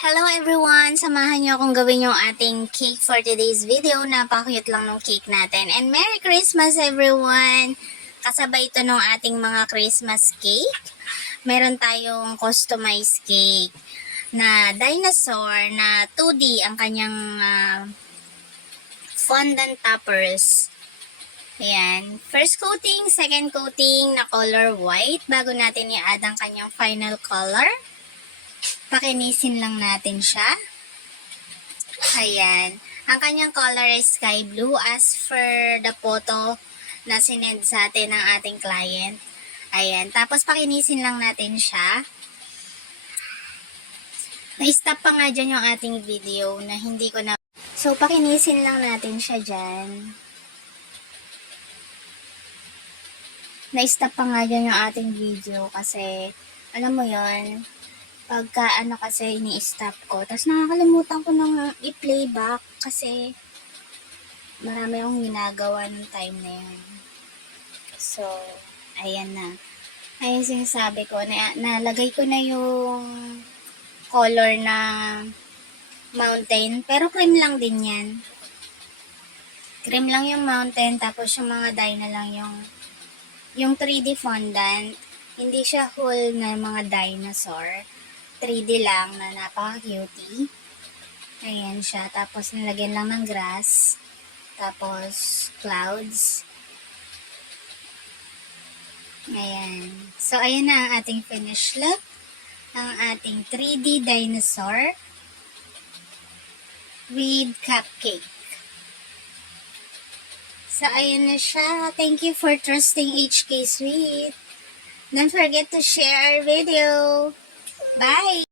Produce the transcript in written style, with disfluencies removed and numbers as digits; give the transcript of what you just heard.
Hello everyone! Samahan niyo akong gawin yung ating cake for today's video. Napaka-cute lang ng cake natin. And Merry Christmas everyone! Kasabay ito ng ating mga Christmas cake. Meron tayong customized cake na dinosaur na 2D ang kanyang fondant toppers. Ayan. First coating, second coating na color white bago natin i-add ang kanyang final color. Pakinisin lang natin siya. Ayan. Ang kanyang color is sky blue as per the photo na sinend sa atin ng ating client. Ayan. Tapos pakinisin lang natin siya. Na-stop pa nga dyan yung ating video na hindi ko na... So, pakinisin lang natin siya dyan. Na-stop pa nga dyan yung ating video kasi, alam mo yon pagka kasi ini-stop ko. Tapos nakakalimutan ko nang i-playback kasi marami akong ginagawa nung time na yun. So, ayan na. Ayan sinasabi ko. Nalagay ko na yung color na mountain. Pero cream lang din yan. Cream lang yung mountain. Tapos yung mga dye na lang yung 3D fondant. Hindi siya whole na mga dinosaur. 3D lang na napaka-cutie. Ayan siya. Tapos nilagyan lang ng grass. Tapos clouds. Ayan. So, ayan na ang ating finished look. Ang ating 3D dinosaur with cupcake. So, ayan na siya. Thank you for trusting HK Sweet. Don't forget to share our video. Bye!